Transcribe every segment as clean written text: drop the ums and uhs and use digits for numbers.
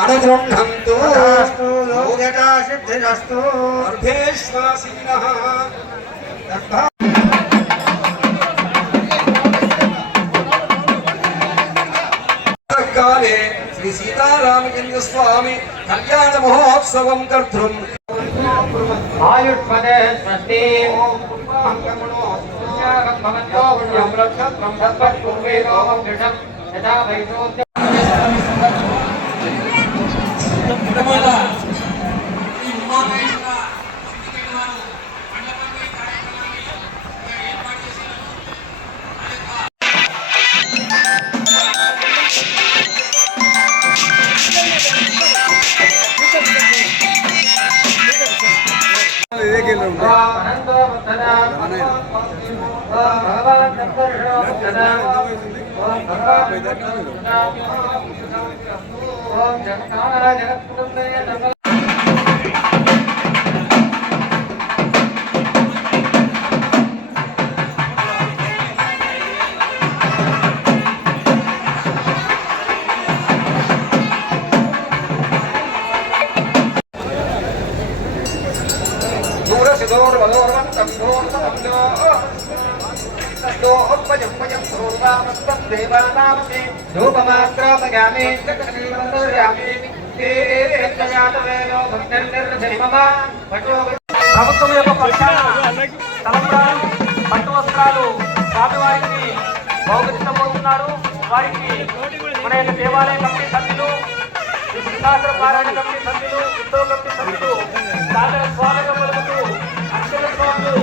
అనుగృహంతు యోగతా సిద్ధిరస్తు అర్ధేశ్వాసినః కాలే శ్రీ సీతారామచంద్ర స్వామి కళ్యాణ మహోత్సవం కర్తుం ఆయుష్మదే స్వస్తి భవంతో పుణ్యం రక్షత్వం తత్పూర్వేదోమం దృఢం యథా వైశోద్య ప్రభుత్వం యొక్క పట్టు వస్త్రాలు స్వామివారికి బహుకరించబోతున్నారు. వారికి మన యొక్క దేవాలయ కమిటీ సభ్యులు, శాస్త్ర పారాయణ కమిటీ సభ్యులు, ఉద్యోగ కమిటీ సభ్యులు సాదర స్వాగతం పలుకుతూ అక్షర స్వాములు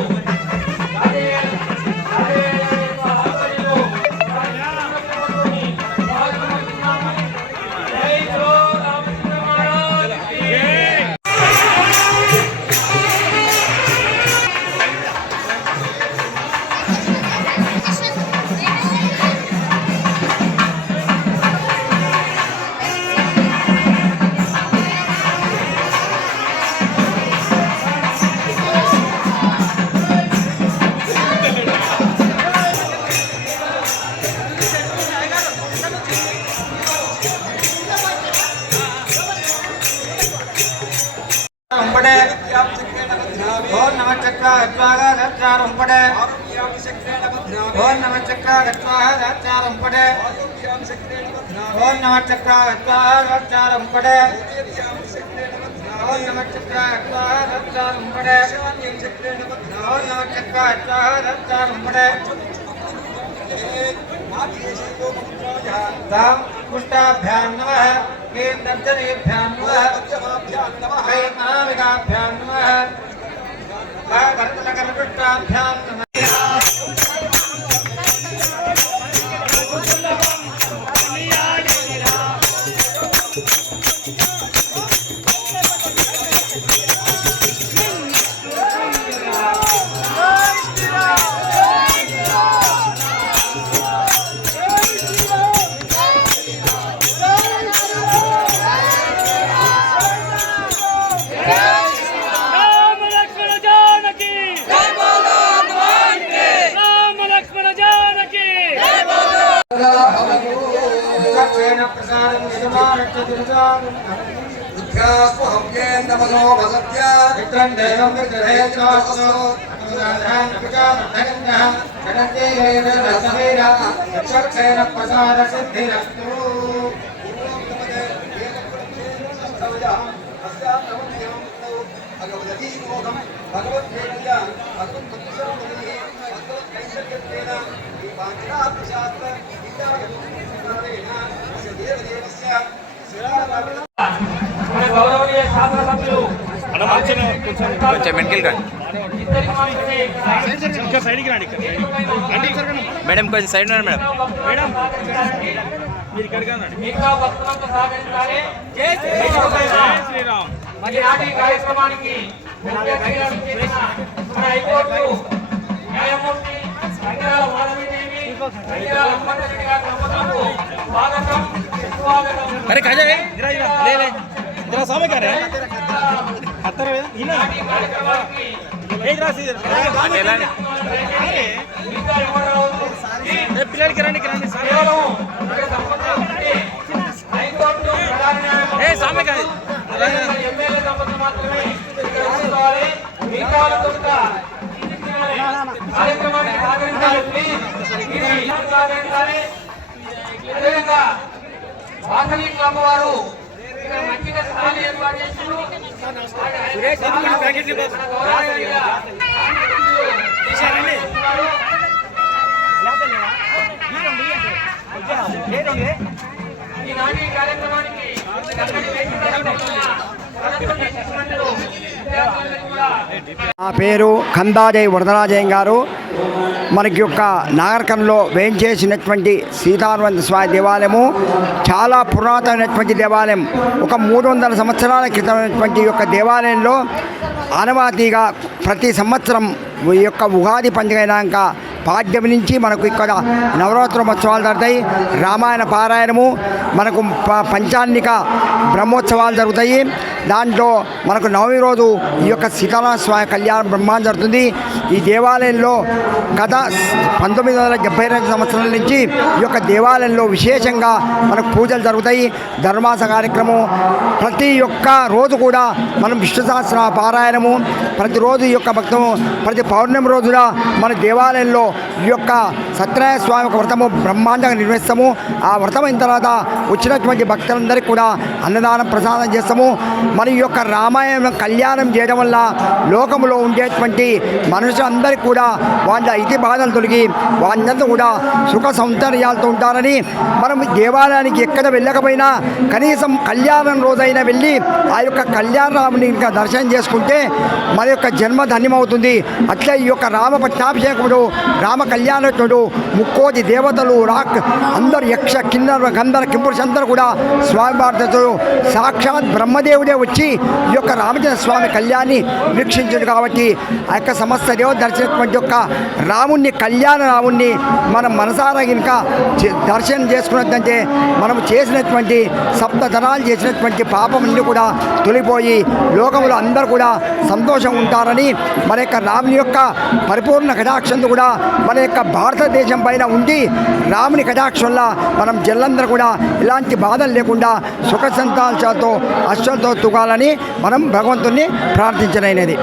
पुष्टाभ्यां नमः केन्द्रजनेभ्यां नमः महाविगाभ्यां नमः कर्तलकर्पृष्टाभ्यां नमः కొంచెం వెనక్కి రండి మేడం, కొంచెం సైడ్ రండి మేడం. కార్యక్రమానికి अरे कहा जाए ले ले इधर सामने कर रहे हैं हत्तर ही ना एक राशि अरे పిల్లలకి రండి సార్. కేవలం ఒక సంవత్సరం నుండి హైకోర్టు ప్రధాన న్యాయమూర్తి స్వామి కాదు ఎమ్మెల్యే సంబంధం మాత్రమే ఇక్కడ కూర్చోవాలి. మిగతా వాళ్ళతో కూడా కార్యక్రమానికి సహకరించాలి. సహకరించాలి. అదేవిధంగా వాసవి క్లబ్ వారు ఇక్కడ మంచిగా స్థానం ఏర్పాటు చేస్తున్నారు. ఈనాటి కార్యక్రమానికి నా పేరు కందాజయ్ వరదరాజయ్య గారు. మనకి యొక్క నాగరికంలో వేయించేసినటువంటి సీతారామ స్వామి దేవాలయము చాలా పురాతనమైనటువంటి దేవాలయం. ఒక 300 సంవత్సరాల క్రితమైనటువంటి యొక్క దేవాలయంలో ఆనవాతీగా ప్రతి సంవత్సరం ఈ యొక్క ఉగాది పండుగ అయినాక పాడ్యమి నుంచి మనకు ఇక్కడ నవరాత్రోత్సవాలు జరుగుతాయి. రామాయణ పారాయణము, మనకు పంచాన్నిక బ్రహ్మోత్సవాలు జరుగుతాయి. దాంట్లో మనకు నవమి రోజు ఈ యొక్క సీతారామ స్వామి కళ్యాణం బ్రహ్మాండం జరుగుతుంది. ఈ దేవాలయంలో గత 1972 సంవత్సరాల నుంచి ఈ యొక్క దేవాలయంలో విశేషంగా మనకు పూజలు జరుగుతాయి. ధర్మాస కార్యక్రమం ప్రతి ఒక్క రోజు కూడా మనం విష్ణు సహస్ర పారాయణము ప్రతిరోజు ఈ యొక్క భక్తము ప్రతి పౌర్ణమి రోజున మన దేవాలయంలో ఈ యొక్క సత్యనారాయణ స్వామి ఒక వ్రతము బ్రహ్మాండంగా నిర్వహిస్తాము. ఆ వ్రతం అయిన తర్వాత వచ్చినటువంటి భక్తులందరికీ కూడా అన్నదానం ప్రసాదం చేస్తాము. మరి ఈ యొక్క రామాయణం కళ్యాణం చేయడం వల్ల లోకంలో ఉండేటువంటి మనుషులందరికీ కూడా వాళ్ళ ఇతి బాధలు తొలగి వాళ్ళందరూ కూడా సుఖ సౌందర్యాలతో ఉంటారని మనం దేవాలయానికి ఎక్కడ వెళ్ళకపోయినా కనీసం కళ్యాణం రోజైనా వెళ్ళి ఆ యొక్క కళ్యాణరాముని ఇంకా దర్శనం చేసుకుంటే మన యొక్క జన్మ ధన్యమవుతుంది. అట్లే ఈ యొక్క రామ పట్టాభిషేకుడు రామ కళ్యాణుడు ముక్కోటి దేవతలు అందరు యక్ష కిన్నర గంధర కింపురుష అందరూ కూడా స్వామి వారితో సాక్షాత్ బ్రహ్మదేవుడే వచ్చి ఈ యొక్క రామచంద్ర స్వామి కళ్యాణాన్ని వీక్షించాడు. కాబట్టి ఆ యొక్క సమస్త దేవ దర్శనటువంటి యొక్క రాముణ్ణి కళ్యాణ రాముణ్ణి మనం మనసారా ఇంకా దర్శనం చేసుకున్నదంటే మనం చేసినటువంటి సప్తధనాలు చేసినటువంటి పాపముని కూడా తొలిపోయి లోకంలో అందరూ కూడా సంతోషం ఉంటారని మన యొక్క రాముని యొక్క పరిపూర్ణ కటాక్షంతో కూడా మన యొక్క భారతదేశం పైన ఉండి రాముని కటాక్షంలో మనం జల్లందరూ కూడా ఇలాంటి బాధలు లేకుండా సుఖ సంతాలతో అశ్వంతో తుగాలని మనం భగవంతుణ్ణి ప్రార్థించనైనది.